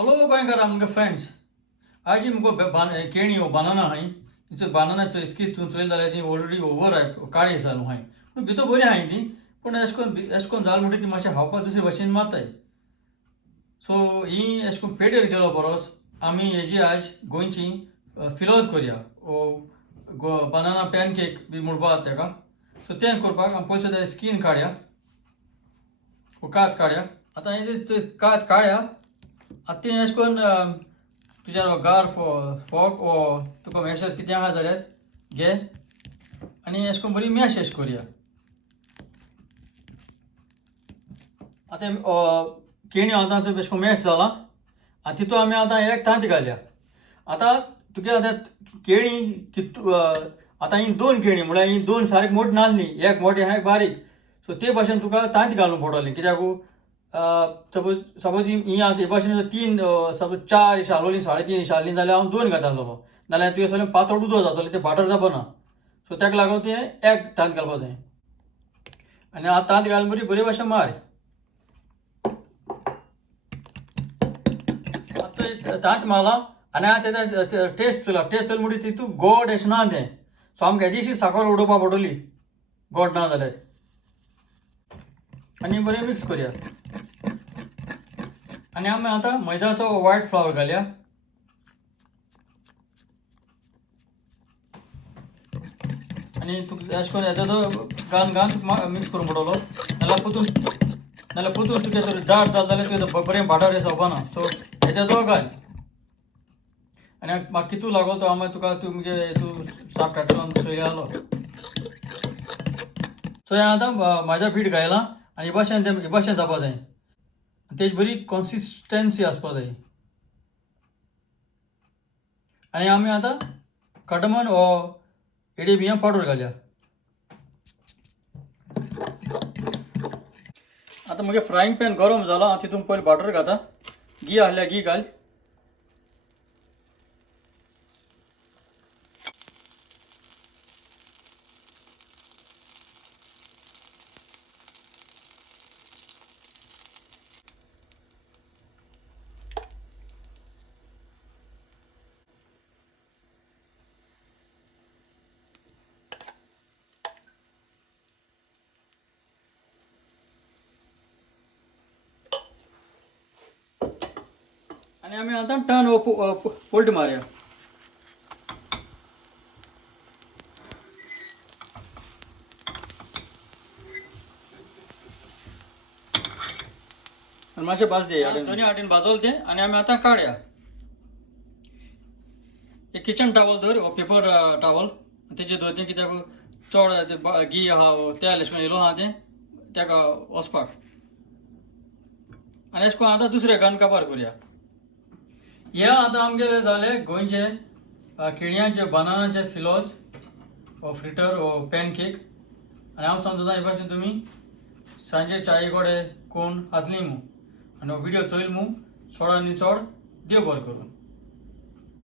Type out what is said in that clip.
Hello, गोयंकार आमगे फ्रेंड्स. आज मुगो केणी हो बनाना हाय. तिचं बनानाचं इसकी तू चोयल जाल्यार ती ऑलरेडी ओवर आहे काळी जालो हाय. पूण भितर बरी हाय ती. पूण एशकोन जाल म्हणटी ती मातशें खावपाक दुसरे भशेन माताय. सो ही एशकोन पेडेर गेलो बरोस आमी हेजी आज गोंयची फिलोज करया. बनाना पॅनकेक बी म्हणपाक तेका. सो तें करपाक आमी पयलीं तें स्कीन काडया. कात काडया. आतां हे कात काडया. आतां तें अशें करून तुज्या गार फोक वो तुका मॅशर कितें आहा जाल्यार घे आनी अशें करून बरी मॅश अशें करया. आतां केणी आतां अशें करून मॅश जाला आनी तितून आमी आतां एक तांत घालया. आतां तुगे आतां केणी आतां ही 2 केणी म्हळ्यार ही 2 सारकी मोठी नासली, एक मोठी आहा एक बारीक. सो ते भाशेन तुका तांत घालूंक पडटलें कित्याक सपोज ही आतां हे भाशेन 3 सपोज 4 इश घालवली 3.5 इश घालली जाल्यार हांव 2 घालतालो. नाल्यार तुवें सगळें पातळ उदक जातलें तें भाटर जावना. सो ताका लागून तें एक तांत घालपाक जाय. आनी हांव तांत घालून बरी भाशेन मार. तांत मारला आनी आतां तेजो टेस्ट चल म्हणटा तितून गोड अशें ना तें. सो आमकां येदेशी साकर उडोवपाक पडटली गोड ना जाल्यार. आनी बरें मिक्स करया. आनी आमी आतां मैदाचो व्हायट फ्लावर घालया. आनी तुका अशें करून येता घालून मिक्स करूंक पडटलो. नाल्यार पुतून तुगे जर दाट जालें जाल्यार तुवें बरें भाटर हें जावपाना. सो हेजो घाल. आनी म्हाका कितू लागलो तो हांव तुका तुमगे तूं साफ काडटलो सोयल्या आहलो. सो हें आतां मैदा पीठ घायलां आनी हे भाशेन जावपा जाय. तेजी बरी कन्सिस्टन्सी आसपा जाय. आनी आमी आतां कडमन वो एडे बियां पावडर घालया. आतां मुगे फ्रायींग पॅन गरम जाला. हांव तितून पयलीं भाटर घालता. घी आहल्यार घी घाल. आनी आमी आतां टर्न पोल्ट मारया. आनी मातशें भाजले दोनी वाटेन भाजोल तें आनी आमी आतां काडया. एक किचन टावल धर वो पेपर टावल तेजेर धर तें कित्याक चड घी आहा तेल अशें करून येयलो आहा तें तेका वचपाक. आनी अशें करून आतां दुसरें घालून काबार करया. हे आतां आमगे जालें गोंयचे केळयांचे बनानाचे फिलोज वो फ्रिटर वो पॅनकेक. आनी हांव समजता हे भाशेन तुमी सांजे चाये कोडे कोण खातली मू. आनी हो व्हिडिओ चोयल मू चड आनी चड देव बरें करूं.